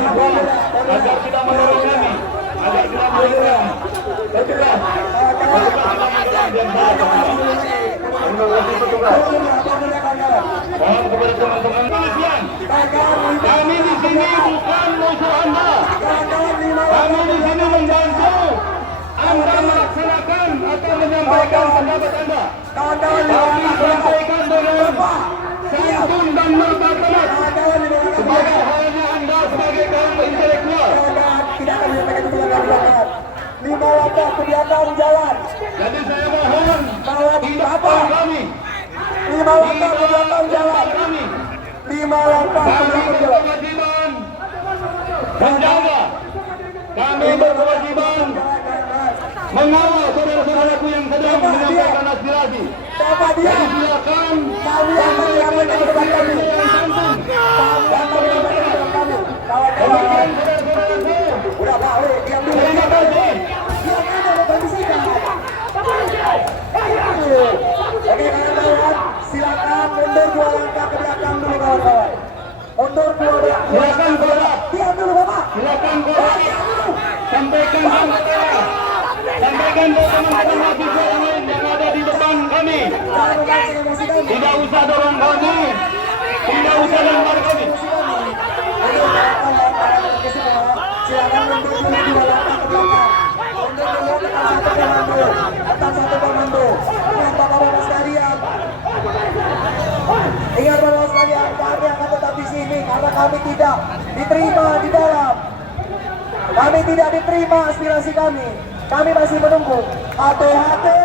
mendukung agar tidak mendorong kami, agar tidak mendorong petugas dan mohon kepada teman-teman kepolisian, kami di sini bukan musuh Anda, kami di sini membantu Anda melaksanakan atau menyampaikan pendapat Anda. Kami sampaikan dengan santun dan martabat sebagai halnya Anda sebagai kaum intelektual. Tidak akan menyampaikan itu belakang. 5 langkah ke belakang jalan. Jadi saya mohon tidak apa kami 5 langkah ke belakang jalan. 5 langkah ke kami belakang jalan. berkewajiban menjaga, kami berkewajiban mengawal saudara-saudaraku yang sedang menyampaikan aspirasi. Bapak dia, Jadi silakan kami akan menyampaikan kepada kami. Kami akan menyampaikan kepada kami. Kawan-kawan, saudara-saudaraku, udah Pak, diam dulu. terima kasih. Diam dulu, berbisikan. Oke kawan-kawan, silakan mundur 2 langkah ke belakang dulu kawan-kawan. Mundur 2 langkah. Silakan korak, Diam dulu Bapak. silakan korak. Sampaikan ke teman-teman mahasiswa yang lain yang ada di depan kami. Tidak usah dorong kami, tidak usah lempar kami. Silakan mundur dulu 2 langkah ke belakang. Mundur dulu tekan satu komando. Tekan satu komando. Ingat Bapak-Bapak sekalian. Ingat Bapak sekalian, kami akan tetap di sini karena kami tidak diterima di dalam. Kami tidak diterima aspirasi kami. Kami masih menunggu. Hati-hati,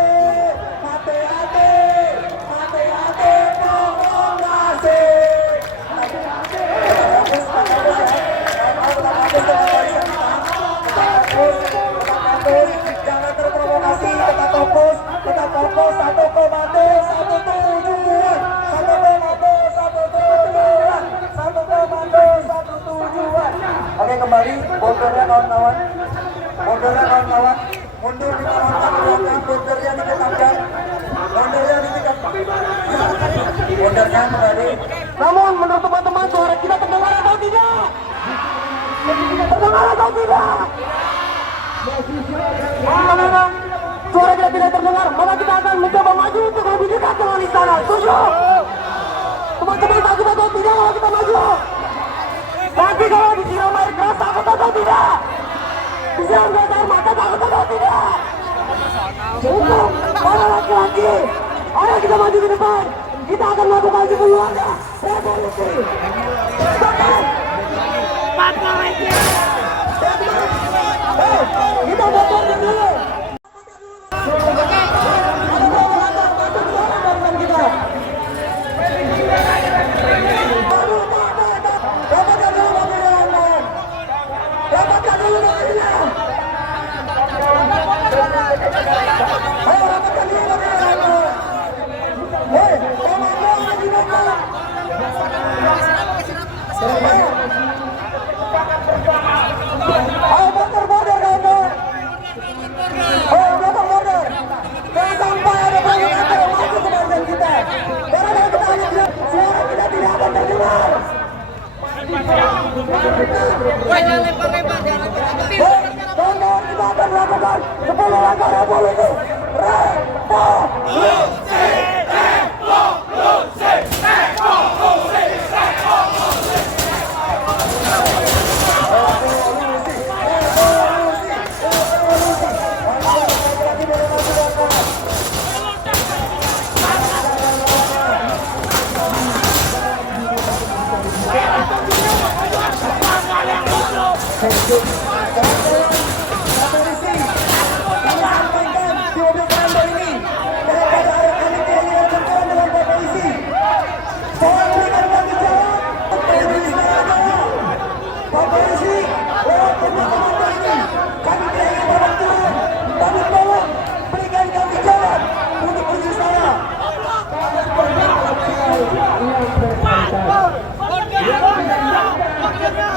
hati-hati, hati-hati, tolong kasih. Jangan terprovokasi, tetap fokus, satu komando, satu tujuan, satu komando, satu tujuan, satu komando, satu tujuan. Oke, kembali, bordernya kawan-kawan, mundur 5 langkah ke belakang, bordernya ditetapkan, bordernya kembali. Namun menurut teman-teman suara kita terdengar atau tidak? Terdengar atau tidak? Memang suara kita tidak terdengar, maka kita akan mencoba maju untuk lebih dekat dengan istana. Setuju? Teman-teman takut atau tidak kalau kita maju? Nanti kalau disiram air keras takut atau tidak? Disiram gas air mata takut atau tidak? Cukup, para laki-laki, ayo kita maju ke depan. Kita akan melakukan keluarga revolusi. Kita motor dulu.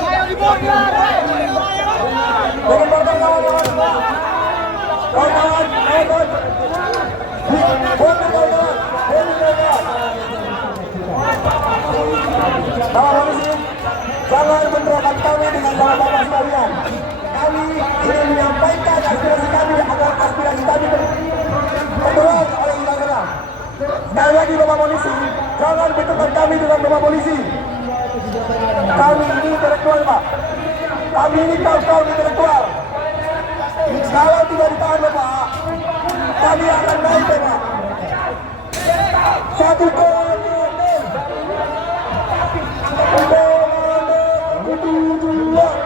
Ayo di border! Bapak-bapak sekalian, kami ingin menyampaikan aspirasi kami agar aspirasi kami tertolong oleh undang-undang. Sekali lagi Bapak Polisi, jangan benturkan kami dengan Bapak Polisi. Kami ini intelektual Pak. Kami ini kaum intelektual. Kalau tidak ditahan Bapak, kami akan naik Bapak. Satu komando,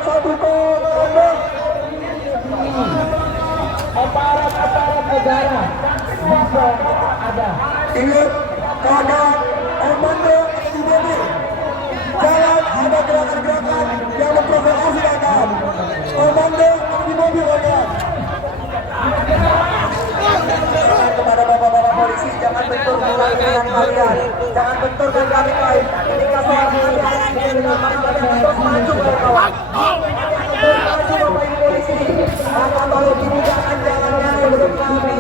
satu komando. Aparat-aparat negara bisa ada. Ingat, kadang komando di mobil. Jangan ada gerakan-gerakan yang memprovokasi kawan. Komando di mobil kawan. Kepada bapak-bapak polisi, jangan benturkan dengan kalian, jangan benturkan kami kain. Ketika soal kalian dengan kalian terus maju kawan. Maju bapak ibu polisi. Maka kalau ini jangan menurut kami.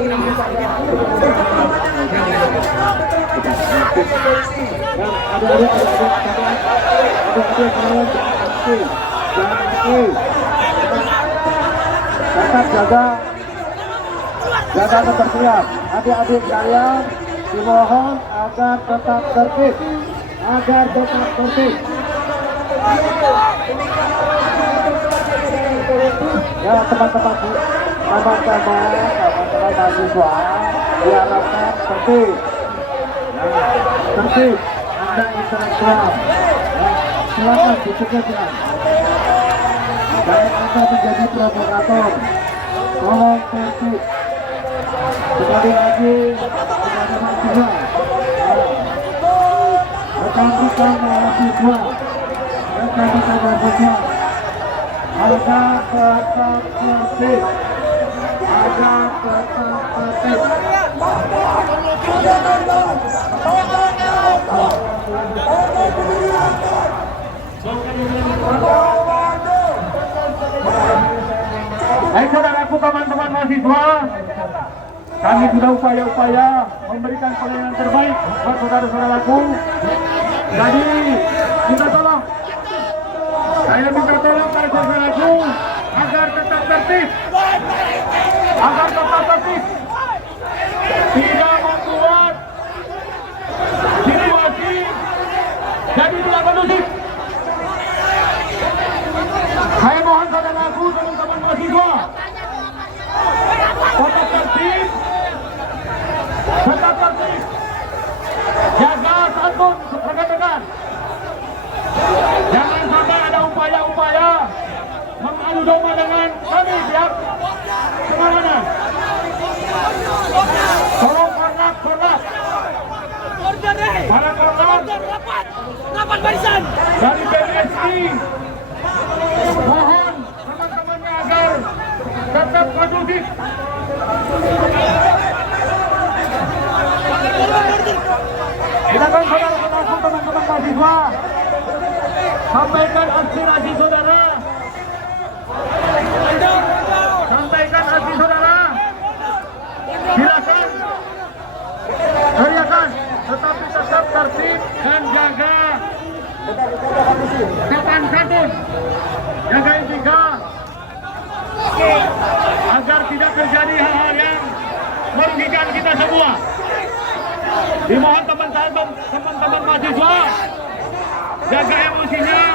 Tetap jaga kebersihan. Adik-adik sekalian dimohon agar tetap tertib. Ya teman-teman mahasiswa diharapkan tertib. Tertib, Anda intelektual. Silakan dicegah. Jangan Anda menjadi provokator. Tolong tertib. Sekali lagi kepada mahasiswa, rekan-rekan mahasiswa, agar tetap tertib. Hai saudaraku, teman-teman mahasiswa, kami sudah upaya-upaya memberikan pelayanan terbaik buat saudara-saudaraku. Jadi minta tolong, saya minta tolong pada saudaraku agar tetap tertib, tidak membuat situasi jadi tidak kondusif. Saya mohon saudaraku, teman-teman mahasiswa, tetap tertib, jaga santun rekan-rekan. Jangan sampai ada upaya-upaya mengadu domba dengan kami pihak keamanan. Tolong korlap, para korlap rapat barisan dari PSI, mohon teman-temannya agar tetap kondusif. Silakan saudara-saudaraku, teman-teman mahasiswa, sampaikan aspirasi saudara. Silakan teriakan, tetapi tetap tertib dan jaga sopan santun, jaga etika, agar tidak terjadi hal-hal yang merugikan kita semua. Dimohon teman-teman mahasiswa, jaga emosinya,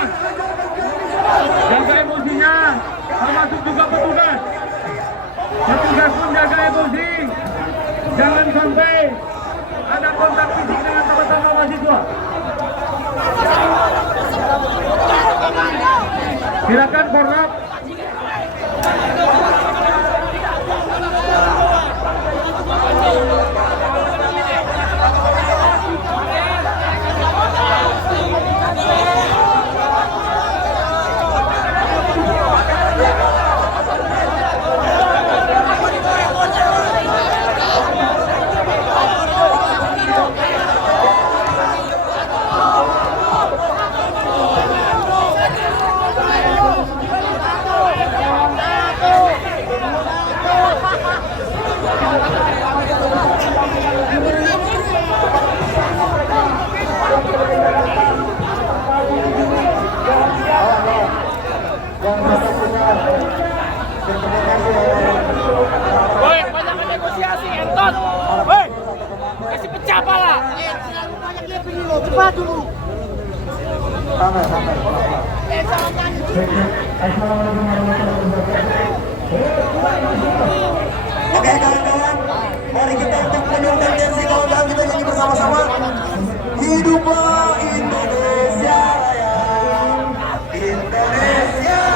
termasuk juga petugas pun jaga emosi, jangan sampai ada kontak fisik dengan teman-teman mahasiswa. Silakan korlap. Cepat dulu. Oke kawan-kawan, mari kita untuk menurunkan tensi kawan-kawan, kita nyanyi bersama-sama. Hiduplah Indonesia Raya, Indonesia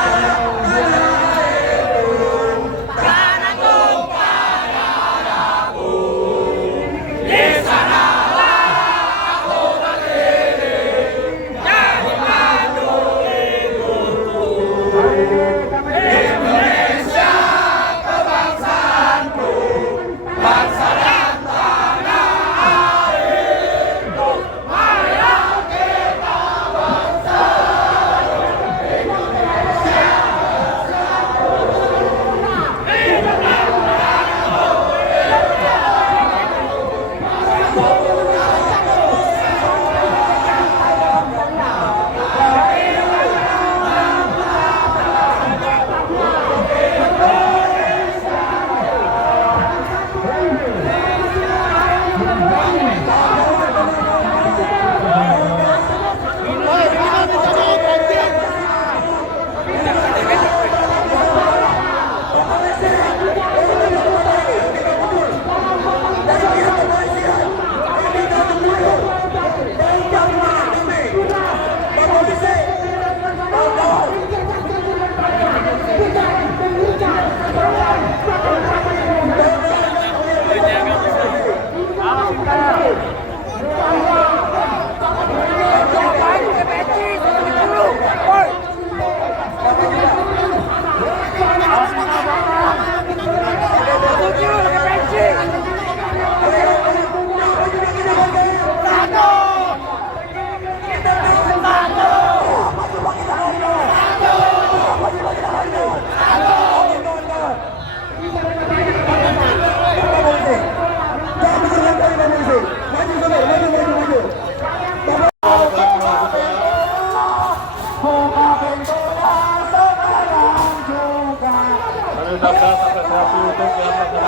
mengucapkan apresiasi untuk yang masyarakat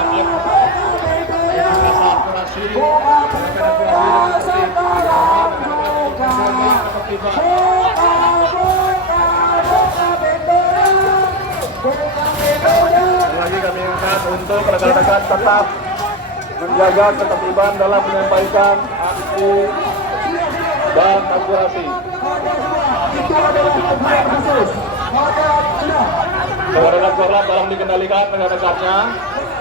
lagi kami ingat untuk rekan-rekan tetap menjaga ketertiban dalam menyampaikan aksi dan aspirasi. Rekan-rekan tolong dikendalikan rekan-rekannya.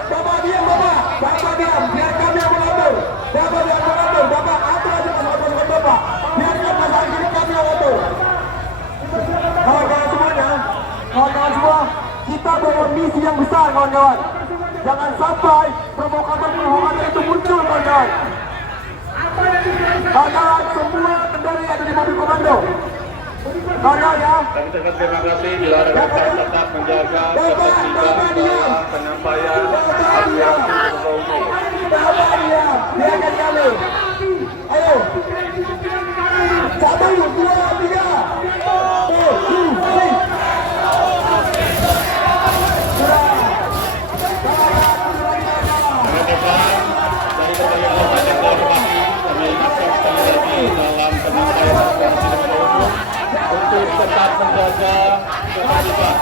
Bapak diam, Bapak. Bapak diam. Biar kami yang mengatur. Bapak yang mengatur. Bapak atur aja masalah Bapak. Biarkan masalah ini kami yang mengatur. Kawan-kawan semuanya, kawan-kawan semua, kita punya misi yang besar, kawan-kawan. Jangan sampai provokator-provokator itu muncul, kawan-kawan. Kawan-kawan, semua kendali ada di mobil komando. Kawan-kawan ya. Kami sangat terima kasih bila rekan-rekan tetap menjaga ketertiban dalam penyampaian aspirasi ketua umum. Bapak diam, biarkan kami. Ayo. 1, 2, 3. Untuk tetap menjaga ketertiban,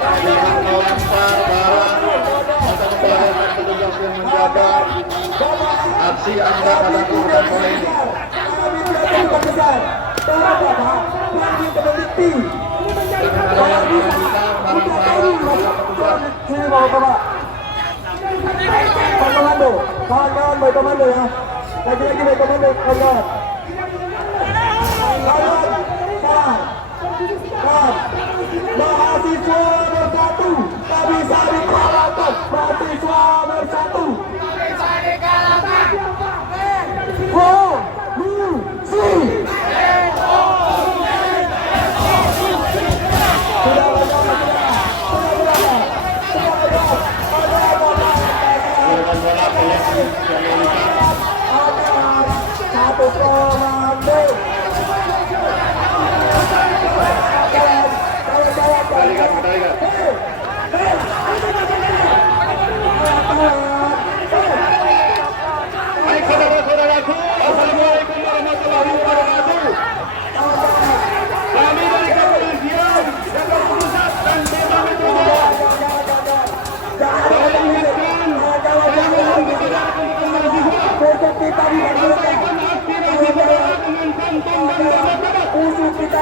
jangan melempar barang atau membahayakan petugas yang menjaga aksi Anda pada urutan sore ini. Kami besar. Bapak, kami meneliti. Jangan ada yang membuka barang-barang kepada petugas. Sini Bapak. Pak Komando, kawan-kawan Bapak Komando ya. Lagi-lagi Bapak Komando, kawan-kawan. Mahasiswa bersatu, tak bisa dikalahkan. Mahasiswa bersatu, bisa dikalahkan. Revolusi. Satu koma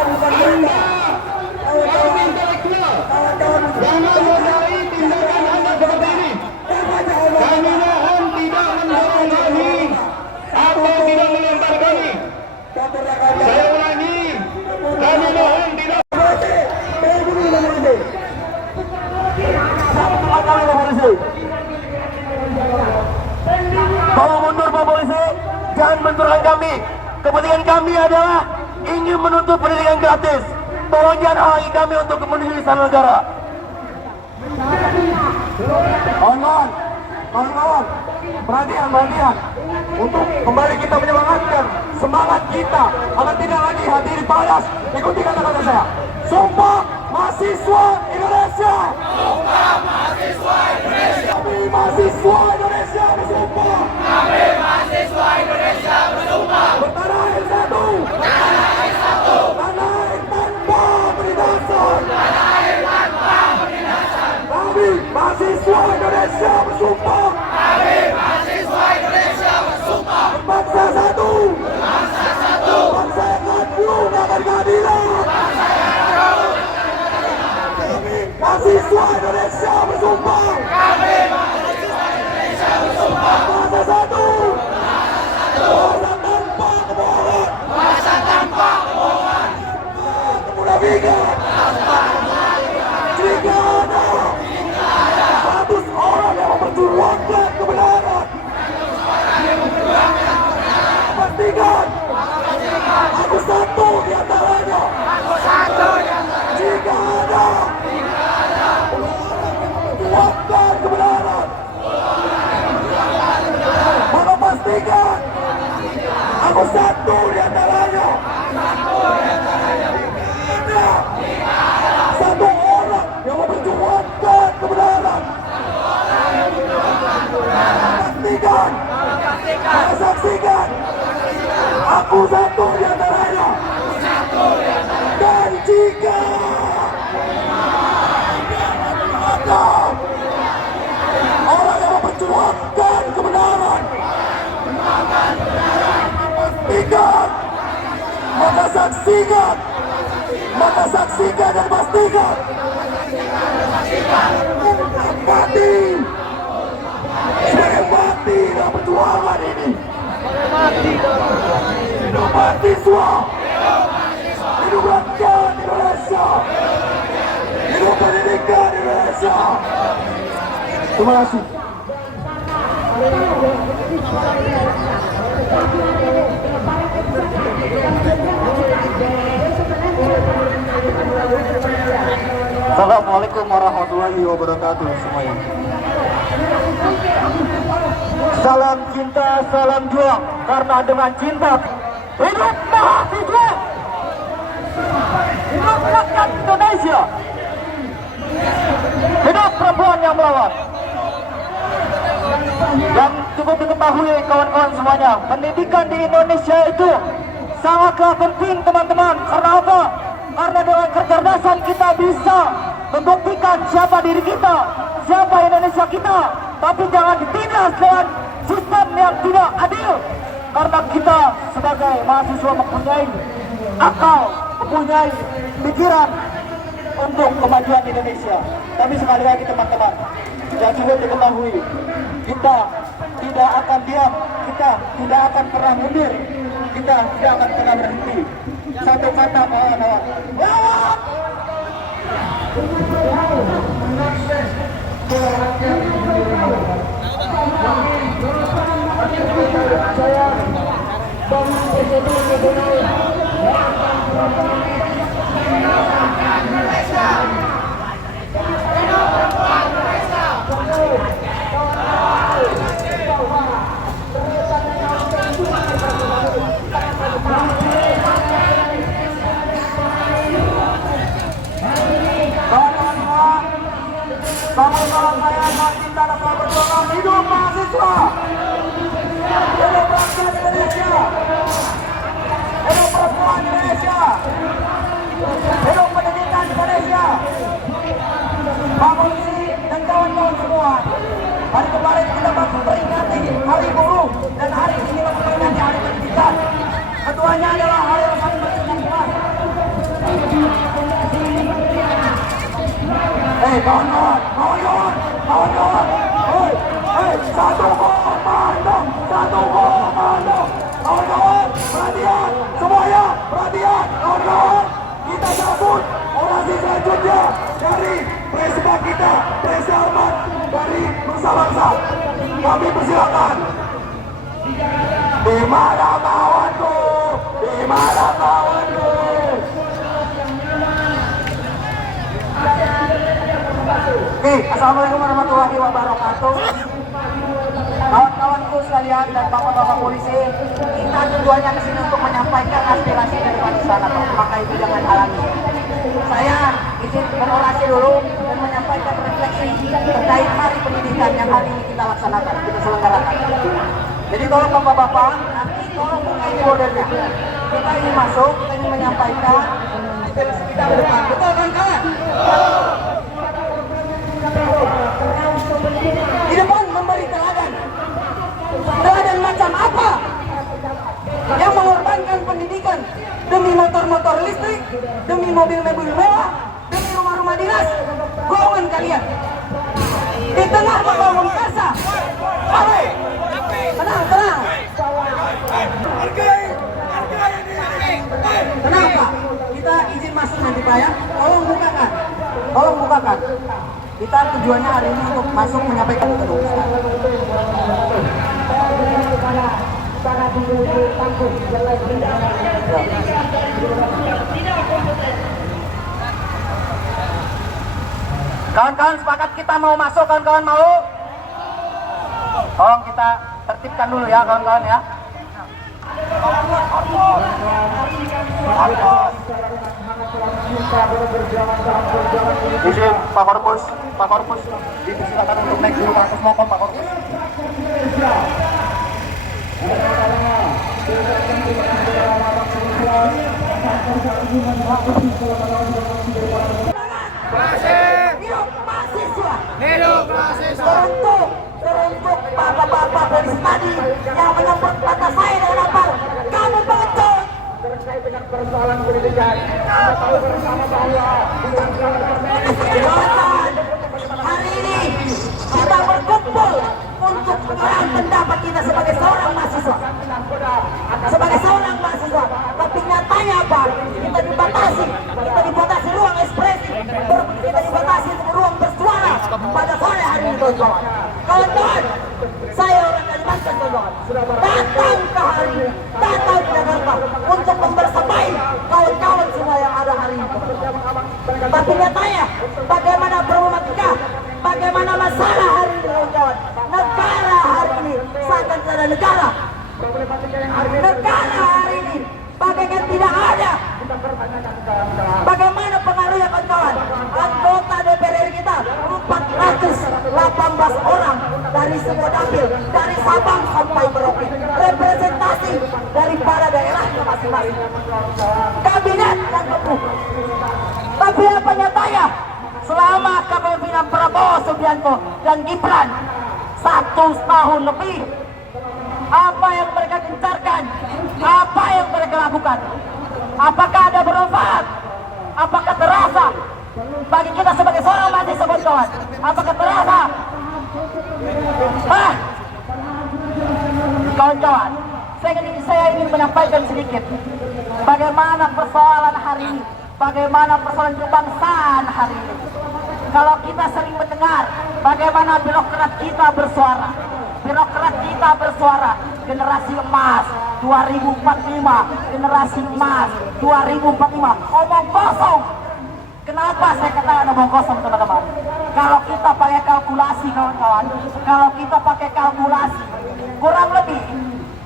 Anda kaum intelektual, jangan modai tindakan Anda seperti ini. Kami mohon tidak mendorong kami atau tidak melempar kami. Saya ulangi, kami mohon tidak. Tolong mundur Pak Polisi, jangan benturkan kami. Kepentingan kami adalah ingin menuntut pendidikan gratis. Tolong jangan halangi kami untuk menuju istana negara. Kawan-kawan, perhatian. Untuk kembali kita menyemangatkan semangat kita agar tidak lagi hadiri panas. Ikuti kata-kata saya. Sumpah mahasiswa Indonesia. Sumpah mahasiswa Indonesia. Kami mahasiswa Indonesia bersumpah. Kami mahasiswa Indonesia bersumpah. Bertanah air satu. Tanah air tanpa penindasan. Kami mahasiswa Indonesia bersumpah. Kami mahasiswa Indonesia bersumpah. Bangsa satu. Bangsa yang kandung akan keadilan. Mahasiswa Indonesia bersumpah. Kami mahasiswa Indonesia bersumpah. Bangsa satu. Bangsa tanpa kebohongan. Bangsa tanpa kebohongan. Kemunafikan. Jika ada 100 orang yang memperjuangkan kebenaran, pastikan aku satu di antaranya. Jika ada memperjuangkan kebenaran, maka pastikan aku satu di antaranya. Satu orang yang memperjuangkan kebenaran, pastikan, saksikan, aku satu di antaranya. Dan jika ada orang yang memperjuangkan kebenaran, pastikan, maka saksikan dan pastikan mati sebagai mati dalam perjuangan ini. Hidup mahasiswa, hidup rakyat Indonesia, hidup pendidikan Indonesia. Terima kasih. Assalamualaikum warahmatullahi wabarakatuh semuanya. Salam cinta, salam juang, karena dengan cinta hidup mahasiswa, hidup rakyat Indonesia, hidup perempuan yang melawan. Dan cukup diketahui kawan-kawan semuanya, pendidikan di Indonesia itu sangatlah penting teman-teman. Karena apa? Karena dengan kecerdasan kita bisa membuktikan siapa diri kita, siapa Indonesia kita. Tapi jangan ditindas dengan sistem yang tidak adil. Karena kita sebagai mahasiswa mempunyai akal, mempunyai pikiran untuk kemajuan Indonesia. Tapi sekali lagi teman-teman, yang juga diketahui, kita tidak akan diam, kita tidak akan pernah mundur, kita tidak akan pernah berhenti. Satu kata kawan-kawan, lawan! Saya kawan-kawan saya yang cinta dan perjuangan, hidup mahasiswa, hidup rakyat Indonesia, hidup perempuan Indonesia, hidup pendidikan Indonesia. Pak Polisi dan kawan-kawan semua, hari kemarin kita masih peringati Hari Buruh dan hari ini kita memperingati Hari Pendidikan. Keduanya adalah hal yang sangat penting. Kawan-kawan, satu komando, kawan-kawan, perhatian, semuanya, perhatian, kawan-kawan, kita sambut orasi selanjutnya dari presiden kita, Presiden Ahmad dari Nusa Bangsa. Kami persilakan. Di mana kawanku? Di mana kawanku? Oke, assalamualaikum warahmatullahi wabarakatuh. Kawan-kawanku sekalian dan bapak-bapak polisi, kita tujuannya ke sini untuk menyampaikan aspirasi dari masyarakat, maka itu jangan halangi. Saya izin berorasi dulu dan menyampaikan refleksi terkait Hari Pendidikan yang hari ini kita laksanakan, kita selenggarakan. Jadi tolong bapak-bapak, nanti tolong buka ini bordernya. Kita ingin masuk, kita ingin menyampaikan aspirasi kita ke depan. Betul kan kawan? Di depan memberi teladan. Teladan macam apa? Yang mengorbankan pendidikan demi motor-motor listrik, demi mobil-mobil mewah, demi rumah-rumah dinas. Golongan kalian di tengah membangun kasa. Ayo, tenang. Tenang Pak, kita izin masuk nanti Pak ya. Tolong bukakan. Kita tujuannya hari ini untuk masuk menyampaikan itu. Kawan-kawan sepakat kita mau masuk, kawan-kawan mau? Tolong kita tertibkan dulu ya kawan-kawan ya. Izin Pak Korpus, dipersilakan untuk naik dulu ke atas motor Pak Korpus. Hidup mahasiswa. Teruntuk bapak-bapak polisi tadi yang menyebut kata saya dengan apa? Kamu pengecut. Terkait dengan persoalan pendidikan, kita tahu bersama bahwa hari ini kita berkumpul untuk mengurangi pendapat kita sebagai seorang mahasiswa. Tapi nyatanya apa? Kita dibatasi ruang ekspresi, kita dibatasi ruang bersuara pada sore hari ini kawan-kawan. Kawan-kawan, saya orang Kalimantan kawan-kawan, datang ke hari ini, datang ke Jakarta untuk membersamai kawan-kawan semua yang ada hari ini. Tapi nyatanya, bagaimana problematika, bagaimana masalah hari ini kawan-kawan? Negara hari ini seakan tidak ada negara. Negara hari ini bagaikan tidak ada. Bagaimana pengaruhnya kawan-kawan? Anggota DPR kita 418 orang dari semua dapil, dari Sabang sampai Merauke, representasi daripada daerahnya masing-masing. Kabinet yang penuh. Tapi apa nyatanya? Selama kepemimpinan Prabowo Subianto dan Gibran 1 tahun lebih, apa yang mereka gencarkan, apa yang mereka lakukan, apakah ada bermanfaat? Apakah terasa bagi kita sebagai seorang mahasiswa kawan? Apakah terasa? Kawan-kawan, saya ingin menyampaikan sedikit bagaimana persoalan hari ini, bagaimana persoalan kebangsaan hari ini. Kalau kita sering mendengar bagaimana birokrat kita bersuara, generasi emas 2045, generasi emas 2045, omong kosong. Kenapa saya katakan omong kosong teman-teman? Kalau kita pakai kalkulasi kawan-kawan, kurang lebih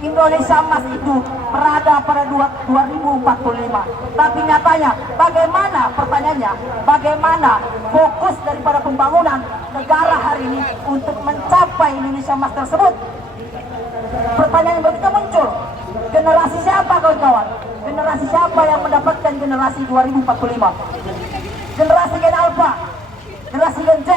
Indonesia emas itu berada pada 2045. Tapi nyatanya bagaimana, pertanyaannya, bagaimana fokus daripada pembangunan negara hari ini untuk mencapai Indonesia emas tersebut? Pertanyaan yang berikutnya muncul, generasi siapa kawan-kawan? Generasi siapa yang mendapatkan generasi 2045? Generasi Gen Alpha, generasi Gen Z,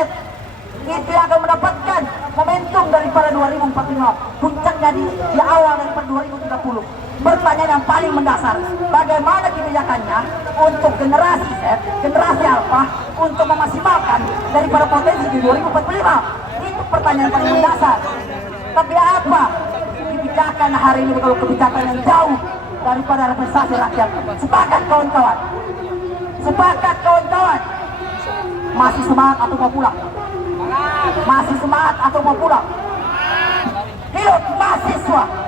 itu yang akan mendapatkan momentum daripada 2045, puncaknya di awal daripada 2030. pertanyaan yang paling mendasar, bagaimana kebijakannya untuk generasi Z, generasi Alpha untuk memaksimalkan daripada potensi di 2045? Itu pertanyaan paling mendasar. Tapi apa kebijakan hari ini kalau kebijakan yang jauh daripada representasi rakyat? Sepakat kawan-kawan? Sepakat kawan-kawan? Masih semangat atau mau pulang? Masih semangat atau mau pulang? Hidup mahasiswa!